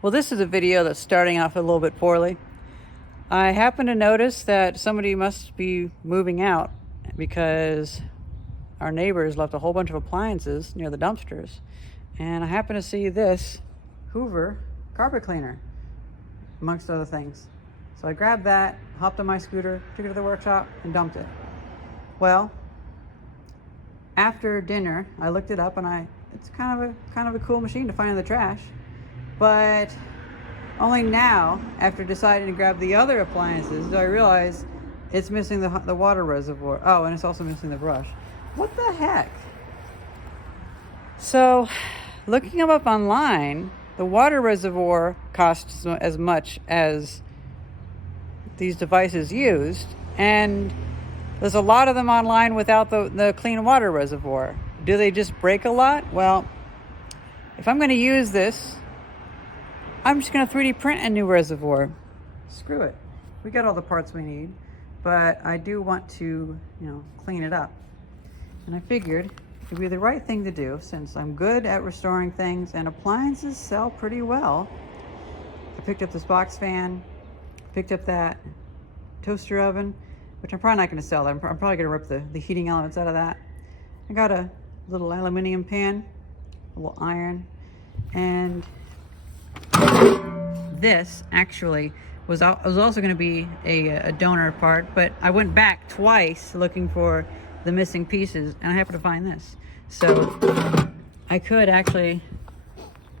Well, this is a video that's starting off a little bit poorly. I happen to notice that somebody must be moving out because our neighbors left a whole bunch of appliances near the dumpsters. And I happen to see this Hoover carpet cleaner, amongst other things. So I grabbed that, hopped on my scooter, took it to the workshop, and dumped it. Well, after dinner, I looked it up, and it's kind of a cool machine to find in the trash. But only now, after deciding to grab the other appliances, do I realize it's missing the water reservoir. Oh, and it's also missing the brush. What the heck? So, looking them up online, the water reservoir costs as much as these devices used, and there's a lot of them online without the clean water reservoir. Do they just break a lot? Well, if I'm going to use this, I'm just going to 3D print a new reservoir. Screw it. We got all the parts we need, but I do want to, clean it up. And I figured it'd be the right thing to do since I'm good at restoring things and appliances sell pretty well. I picked up this box fan, picked up that toaster oven, which I'm probably not going to sell. I'm probably going to rip the heating elements out of that. I got a little aluminum pan, a little iron, and this actually was also going to be a donor part, but I went back twice looking for the missing pieces, and I happened to find this. So I could actually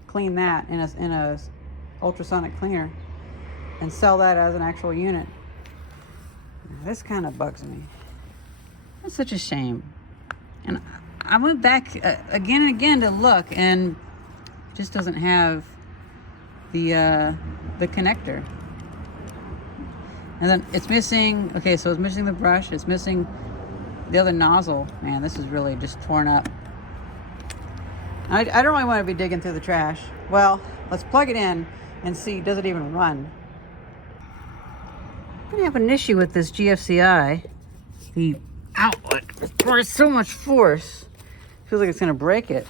clean that in a ultrasonic cleaner and sell that as an actual unit. This kind of bugs me. That's such a shame. And I went back again and again to look, and it just doesn't have the connector. And then it's missing, okay, so it's missing the brush, it's missing the other nozzle. Man, this is really just torn up. I don't really want to be digging through the trash. Well, let's plug it in and see, does it even run? I'm gonna have an issue with this GFCI. The outlet requires so much force. Feels like it's gonna break it.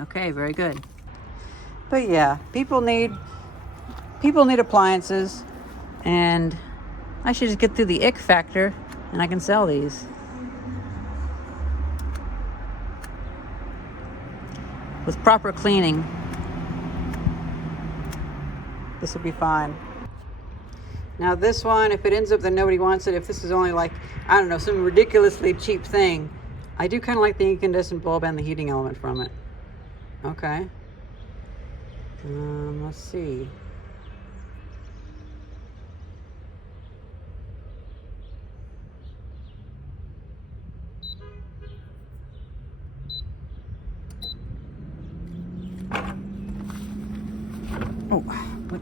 Okay, very good. But yeah, people need appliances, and I should just get through the ick factor and I can sell these. With proper cleaning, this will be fine. Now this one, if it ends up that nobody wants it, if this is only like, I don't know, some ridiculously cheap thing, I do kind of like the incandescent bulb and the heating element from it. Okay. Let's see. Oh, what?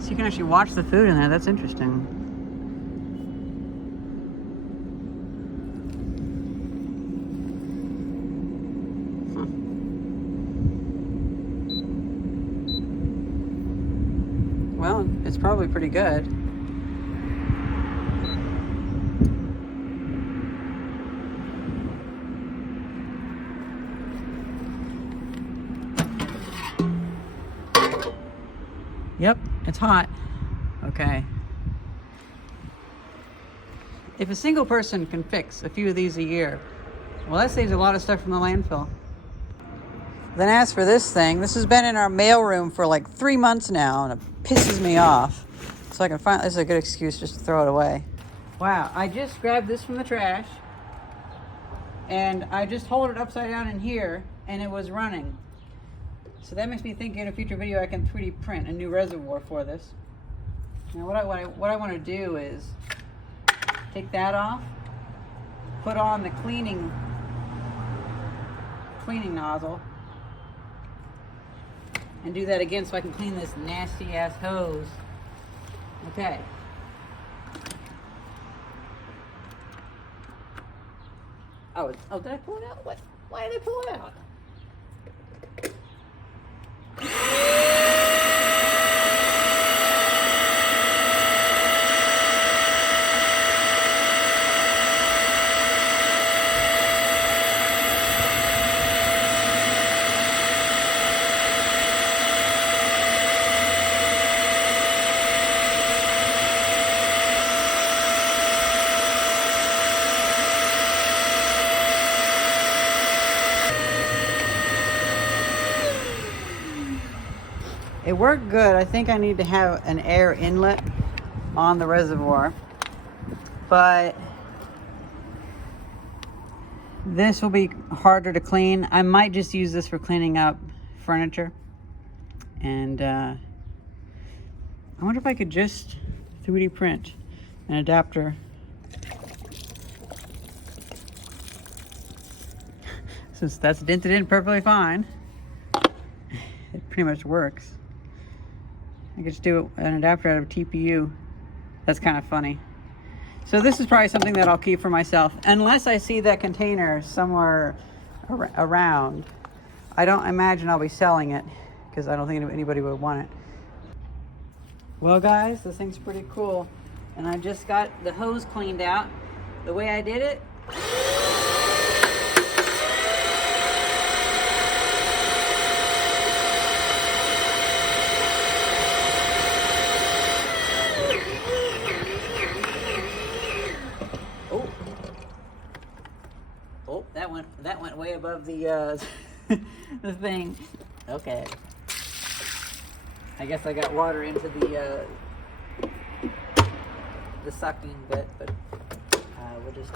So you can actually watch the food in there. That's interesting. Well, it's probably pretty good. Yep, it's hot. Okay. If a single person can fix a few of these a year, well, that saves a lot of stuff from the landfill. Then as for this thing, this has been in our mailroom for like 3 months now, and it pisses me off. So I can find, this is a good excuse just to throw it away. Wow, I just grabbed this from the trash, and I just hold it upside down in here, and it was running. So that makes me think in a future video I can 3D print a new reservoir for this. Now what I want to do is take that off, put on the cleaning nozzle, and do that again so I can clean this nasty ass hose. Okay. Oh, did I pull it out? What? Why did I pull it out? It worked good. I think I need to have an air inlet on the reservoir, but this will be harder to clean. I might just use this for cleaning up furniture. And I wonder if I could just 3D print an adapter. Since that's dented in perfectly fine, it pretty much works. I could just do an adapter out of TPU. That's kind of funny. So this is probably something that I'll keep for myself, unless I see that container somewhere around. I don't imagine I'll be selling it, because I don't think anybody would want it. Well guys, this thing's pretty cool. And I just got the hose cleaned out. The way I did it, that went way above the the thing. Okay. I guess I got water into the sucking bit, but we'll just.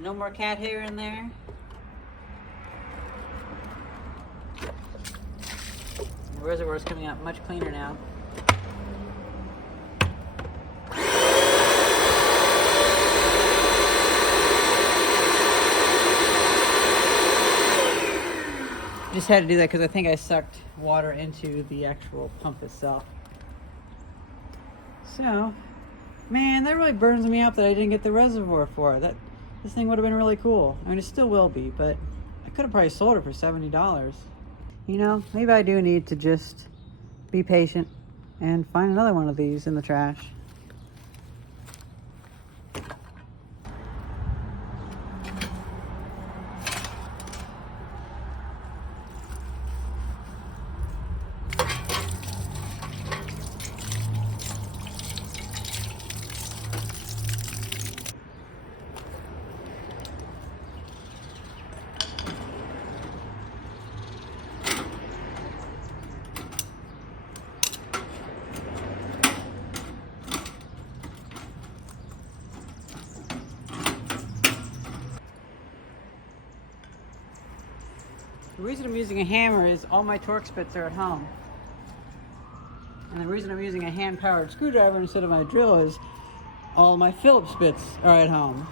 No more cat hair in there. The reservoir is coming out much cleaner now. Just had to do that because I think I sucked water into the actual pump itself. So, man, that really burns me up that I didn't get the reservoir for it. This thing would have been really cool. I mean, it still will be, but I could have probably sold it for $70. You know, maybe I do need to just be patient and find another one of these in the trash. The reason I'm using a hammer is all my Torx bits are at home. And the reason I'm using a hand-powered screwdriver instead of my drill is all my Phillips bits are at home.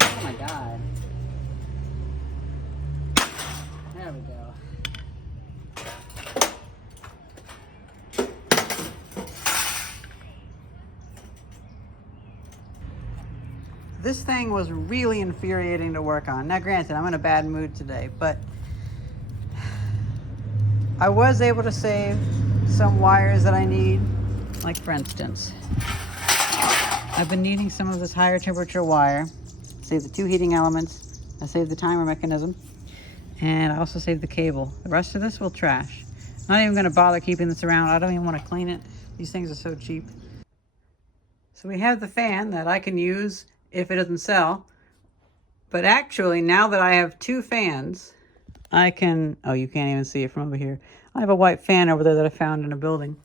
Oh my God. There we go. This thing was really infuriating to work on. Now granted, I'm in a bad mood today, but I was able to save some wires that I need. Like for instance, I've been needing some of this higher temperature wire. Save the 2 heating elements. I saved the timer mechanism. And I also saved the cable. The rest of this will trash. I'm not even gonna bother keeping this around. I don't even wanna clean it. These things are so cheap. So we have the fan that I can use if it doesn't sell. But actually, now that I have 2 fans, I can, oh, you can't even see it from over here. I have a white fan over there that I found in a building.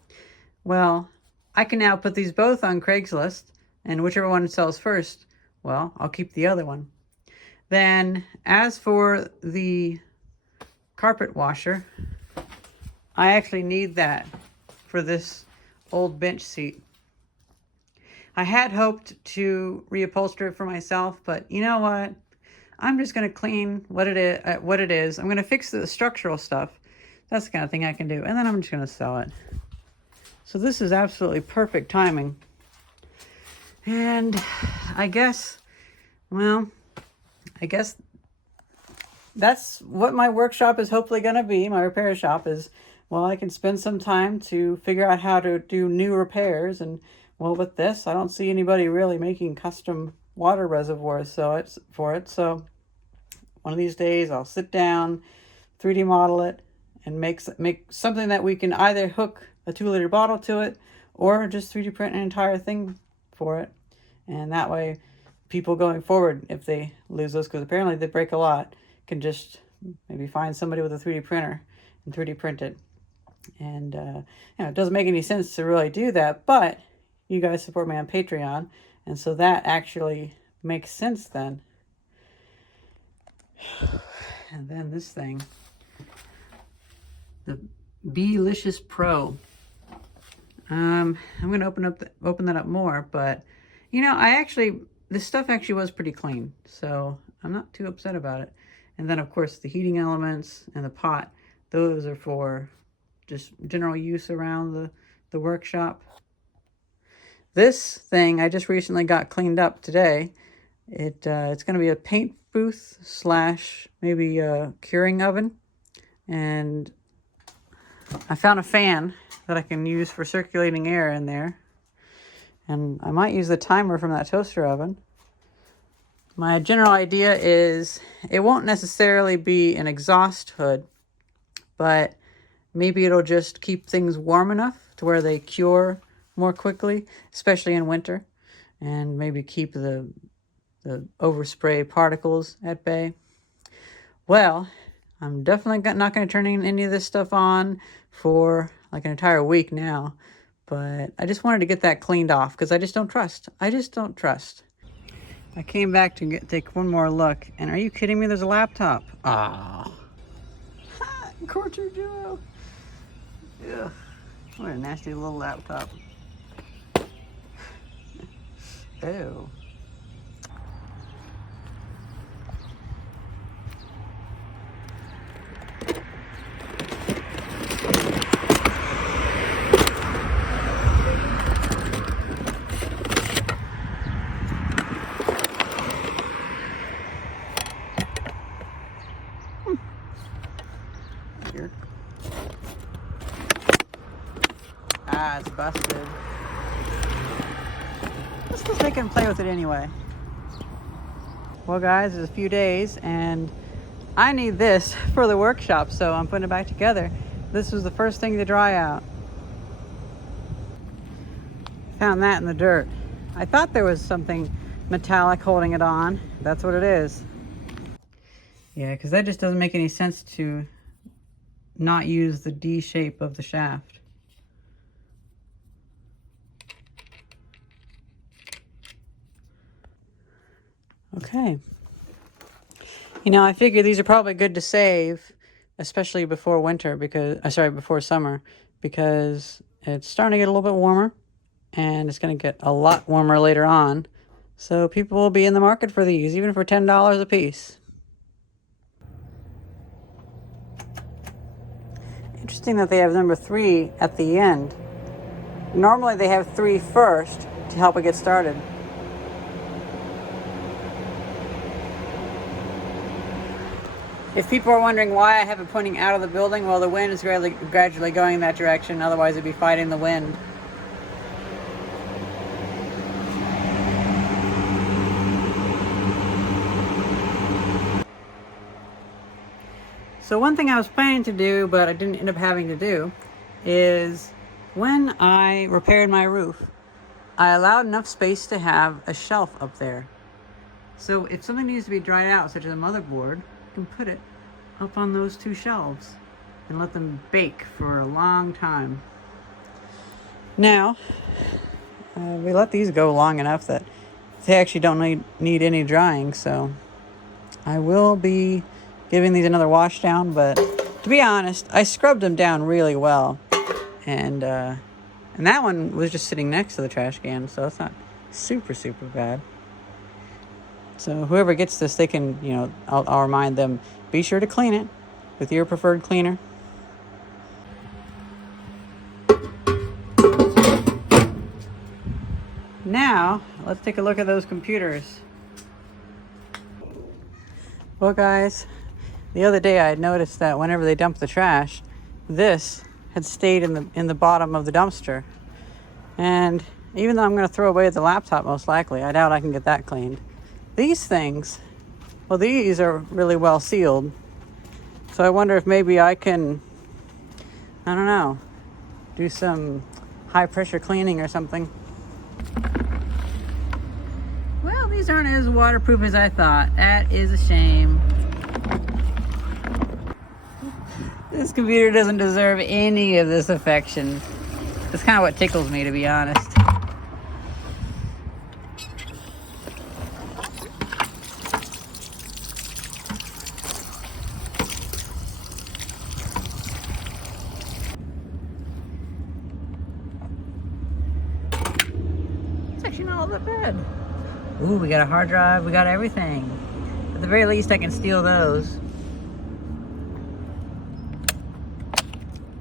Well, I can now put these both on Craigslist, and whichever one sells first, well, I'll keep the other one. Then, as for the carpet washer, I actually need that for this old bench seat. I had hoped to reupholster it for myself, but you know what? I'm just going to clean what it is. I'm going to fix the structural stuff. That's the kind of thing I can do. And then I'm just going to sell it. So this is absolutely perfect timing. And I guess, well, that's what my workshop is hopefully going to be. My repair shop is, well, I can spend some time to figure out how to do new repairs. And well, with this, I don't see anybody really making custom water reservoirs for it. So one of these days I'll sit down, 3D model it, and make something that we can either hook a 2-liter bottle to it or just 3D print an entire thing for it. And that way people going forward, if they lose those, because apparently they break a lot, can just maybe find somebody with a 3D printer and 3D print it. And it doesn't make any sense to really do that, but you guys support me on Patreon, and so that actually makes sense then. And then this thing, the Beelicious Pro. I'm going to open that up more, but this stuff actually was pretty clean, so I'm not too upset about it. And then of course the heating elements and the pot, those are for just general use around the workshop. This thing I just recently got cleaned up today. It's going to be a paint booth / maybe a curing oven. And I found a fan that I can use for circulating air in there. And I might use the timer from that toaster oven. My general idea is it won't necessarily be an exhaust hood, but maybe it'll just keep things warm enough to where they cure more quickly, especially in winter, and maybe keep the overspray particles at bay. Well, I'm definitely not going to turn any of this stuff on for like an entire week now, but I just wanted to get that cleaned off because I just don't trust. I came back to take one more look, and are you kidding me? There's a laptop. Ah, Corter Duo. Ugh, what a nasty little laptop. Ew. Here. Ah, it's busted. Let's just take it and play with it anyway. Well guys, it's a few days and I need this for the workshop, so I'm putting it back together. This was the first thing to dry out. Found that in the dirt. I thought there was something metallic holding it on. That's what it is. Yeah, because that just doesn't make any sense to not use the D shape of the shaft. Okay. I figure these are probably good to save, especially before winter, before summer, because it's starting to get a little bit warmer and it's going to get a lot warmer later on. So people will be in the market for these, even for $10 a piece. Interesting that they have number 3 at the end. Normally they have 3 first to help it get started. If people are wondering why I have it pointing out of the building, well, the wind is gradually going in that direction. Otherwise, it'd be fighting the wind. So one thing I was planning to do, but I didn't end up having to do, is when I repaired my roof, I allowed enough space to have a shelf up there. So if something needs to be dried out, such as a motherboard, can put it up on those 2 shelves and let them bake for a long time. Now, we let these go long enough that they actually don't need any drying, so I will be giving these another wash down, but to be honest, I scrubbed them down really well, and that one was just sitting next to the trash can, so it's not super bad. So whoever gets this, they can, I'll remind them, be sure to clean it with your preferred cleaner. Now, let's take a look at those computers. Well guys, the other day I had noticed that whenever they dumped the trash, this had stayed in the bottom of the dumpster. And even though I'm going to throw away the laptop most likely, I doubt I can get that cleaned. These things Well, these are really well sealed. So I wonder if maybe I can, I don't know, do some high pressure cleaning or something. Well, these aren't as waterproof as I thought. That is a shame. This computer doesn't deserve any of this affection. That's kind of what tickles me, to be honest. It's actually not all that bad. Ooh, we got a hard drive. We got everything. At the very least, I can steal those.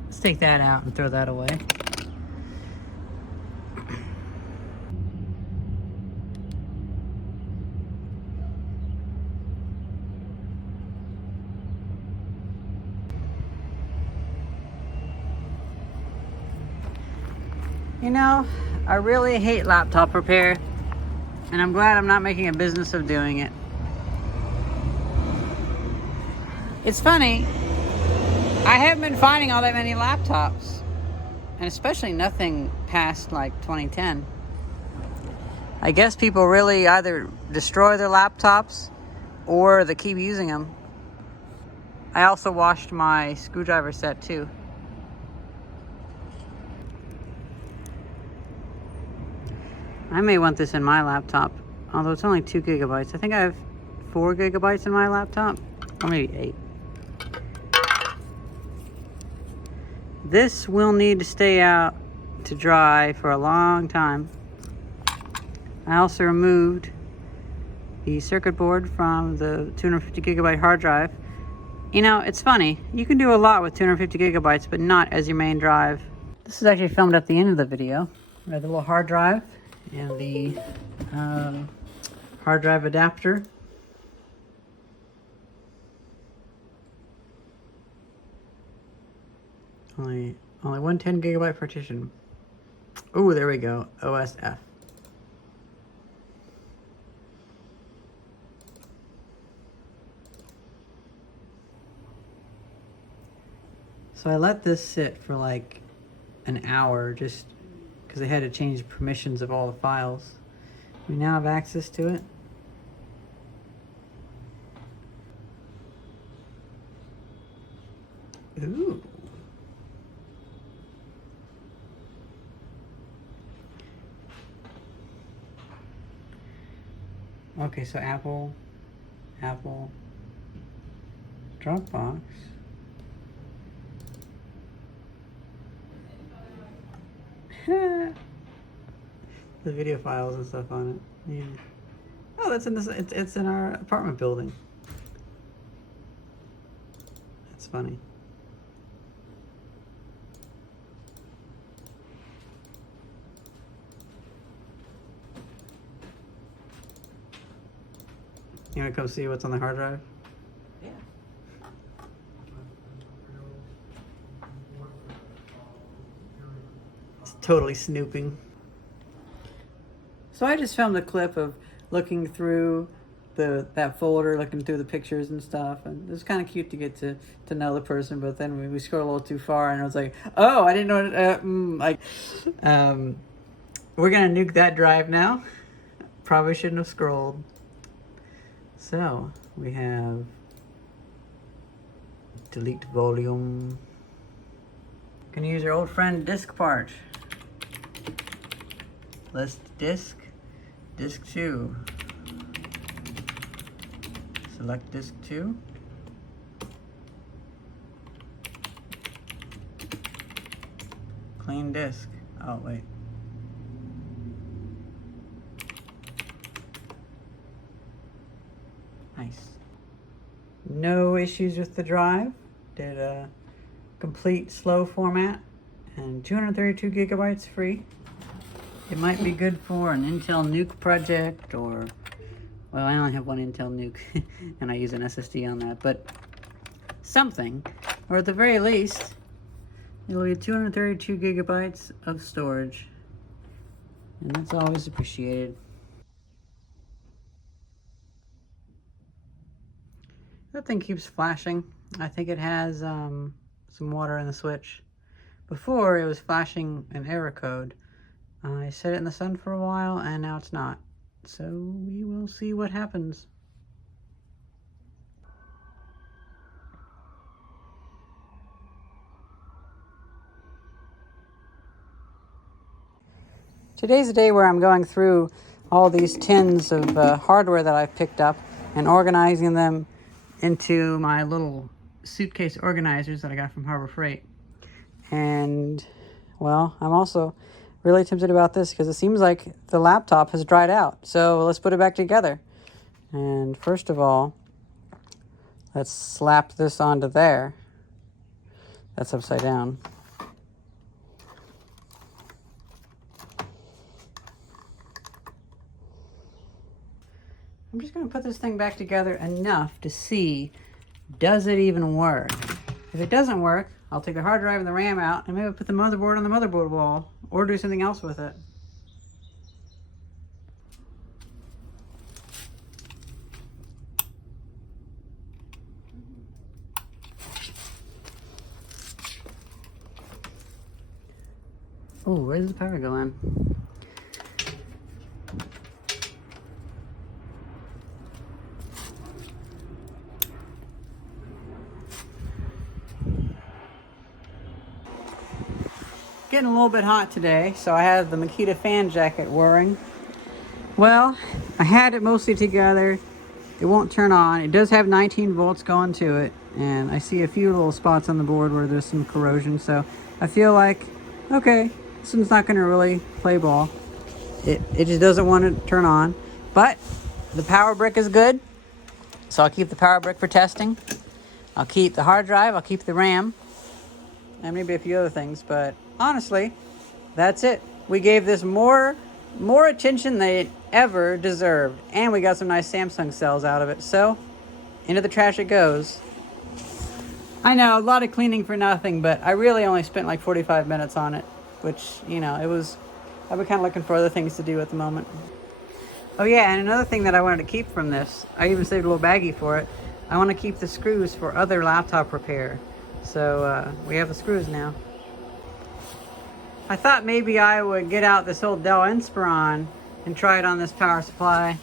Let's take that out and throw that away. You know, I really hate laptop repair, and I'm glad I'm not making a business of doing it. It's funny, I haven't been finding all that many laptops, and especially nothing past like 2010. I guess people really either destroy their laptops or they keep using them. I also washed my screwdriver set too. I may want this in my laptop, although it's only 2 gigabytes. I think I have 4 gigabytes in my laptop, or maybe 8. This will need to stay out to dry for a long time. I also removed the circuit board from the 250 gigabyte hard drive. You know, it's funny. You can do a lot with 250 gigabytes, but not as your main drive. This is actually filmed at the end of the video. We have the little hard drive and the hard drive adapter. Only one 10 gigabyte partition. Oh, there we go. OSF. So I let this sit for like an hour just because I had to change the permissions of all the files. We now have access to it. Ooh. Okay, so Apple, Dropbox. The video files and stuff on it. Yeah. Oh, that's in this. It's in our apartment building. That's funny. You wanna come see what's on the hard drive? Yeah. It's totally snooping. So I just filmed a clip of looking through that folder, looking through the pictures and stuff, and it was kind of cute to get to know the person. But then we scrolled a little too far, and I was like, oh, I didn't know. We're gonna nuke that drive now. Probably shouldn't have scrolled. So we have delete volume. Can use your old friend diskpart. List disk, disk 2. Select disk 2. Clean disk. Oh, wait. Nice. No issues with the drive. Did a complete slow format and 232 gigabytes free. It might be good for an Intel Nuke project, or, well, I only have one Intel Nuke and I use an SSD on that, but something, or at the very least, it'll be 232 gigabytes of storage, and that's always appreciated. Something keeps flashing. I think it has some water in the switch. Before, it was flashing an error code. I set it in the sun for a while, and now it's not. So we will see what happens. Today's a day where I'm going through all these tins of hardware that I've picked up and organizing them into my little suitcase organizers that I got from Harbor Freight. And, well, I'm also really tempted about this because it seems like the laptop has dried out. So let's put it back together. And first of all, let's slap this onto there. That's upside down. I'm just going to put this thing back together enough to see, does it even work? If it doesn't work, I'll take the hard drive and the RAM out and maybe put the motherboard on the motherboard wall or do something else with it. Oh, where does the power go in? Getting a little bit hot today, so I have the Makita fan jacket whirring. Well, I had it mostly together. It won't turn on. It does have 19 volts going to it, and I see a few little spots on the board where there's some corrosion, so I feel like, okay, this one's not going to really play ball. It just doesn't want to turn on, but the power brick is good, so I'll keep the power brick for testing. I'll keep the hard drive, I'll keep the RAM, and maybe a few other things, but honestly, that's it. We gave this more attention than it ever deserved, and we got some nice Samsung cells out of it, so into the trash it goes. I know, a lot of cleaning for nothing, but I really only spent like 45 minutes on it, which, you know, I've been kind of looking for other things to do at the moment. Oh yeah, and another thing that I wanted to keep from this, I even saved a little baggie for it. I want to keep the screws for other laptop repair. So we have the screws now. I thought maybe I would get out this old Dell Inspiron and try it on this power supply,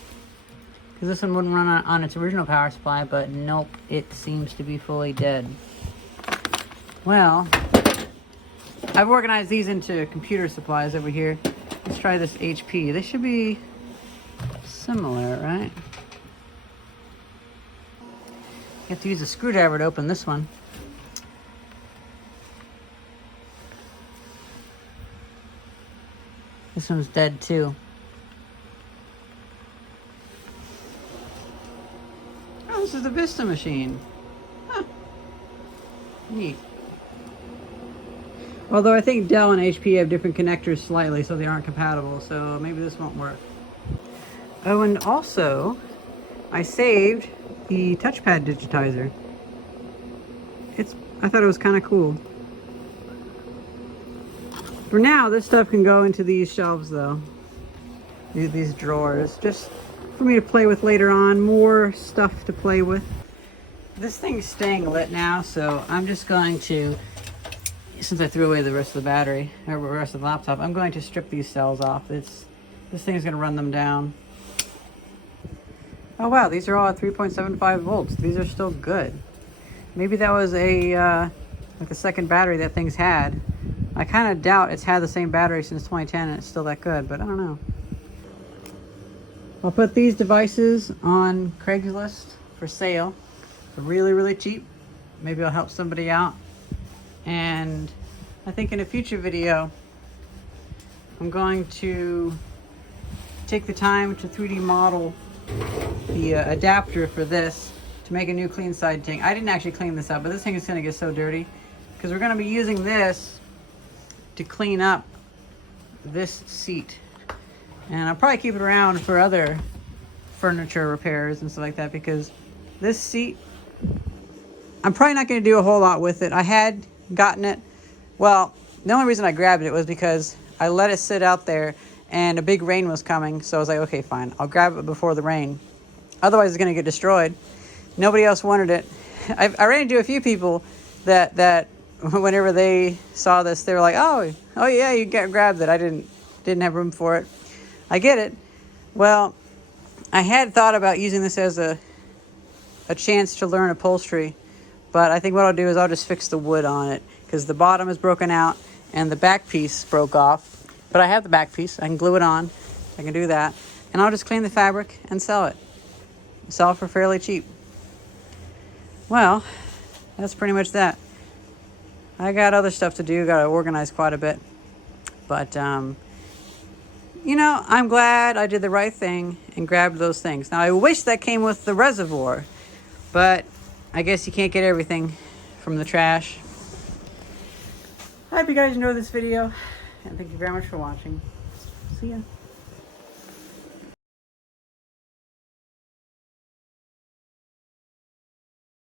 because this one wouldn't run on its original power supply, but nope, it seems to be fully dead. Well, I've organized these into computer supplies over here. Let's try this HP. They should be similar, right? You have to use a screwdriver to open this one. This one's dead too. Oh, this is the Vista machine. Huh. Neat. Although I think Dell and HP have different connectors slightly, so they aren't compatible, so maybe this won't work. Oh, and also, I saved the touchpad digitizer. I thought it was kind of cool. For now, this stuff can go into these shelves, though. These drawers, just for me to play with later on. More stuff to play with. This thing's staying lit now, so I'm just going to, since I threw away the rest of the battery, or the rest of the laptop, I'm going to strip these cells off. This thing is going to run them down. Oh wow, these are all at 3.75 volts. These are still good. Maybe that was like the second battery that thing's had. I kind of doubt it's had the same battery since 2010 and it's still that good, but I don't know. I'll put these devices on Craigslist for sale for really, really cheap. Maybe I'll help somebody out. And I think in a future video, I'm going to take the time to 3D model the adapter for this to make a new clean side tank. I didn't actually clean this up, but this thing is going to get so dirty because we're going to be using this to clean up this seat. And I'll probably keep it around for other furniture repairs and stuff like that, because this seat, I'm probably not going to do a whole lot with it. I had gotten it, well, the only reason I grabbed it was because I let it sit out there and a big rain was coming, so I was like, okay, fine, I'll grab it before the rain. Otherwise it's going to get destroyed. Nobody else wanted it. I ran into a few people that whenever they saw this, they were like, oh yeah, you grabbed it. I didn't have room for it. I get it. Well, I had thought about using this as a chance to learn upholstery, but I think what I'll do is I'll just fix the wood on it, because the bottom is broken out and the back piece broke off. But I have the back piece. I can glue it on. I can do that. And I'll just clean the fabric and sell it. Sell it for fairly cheap. Well, that's pretty much that. I got other stuff to do. Got to organize quite a bit. But, you know, I'm glad I did the right thing and grabbed those things. Now, I wish that came with the reservoir, but I guess you can't get everything from the trash. I hope you guys enjoyed this video, and thank you very much for watching. See ya.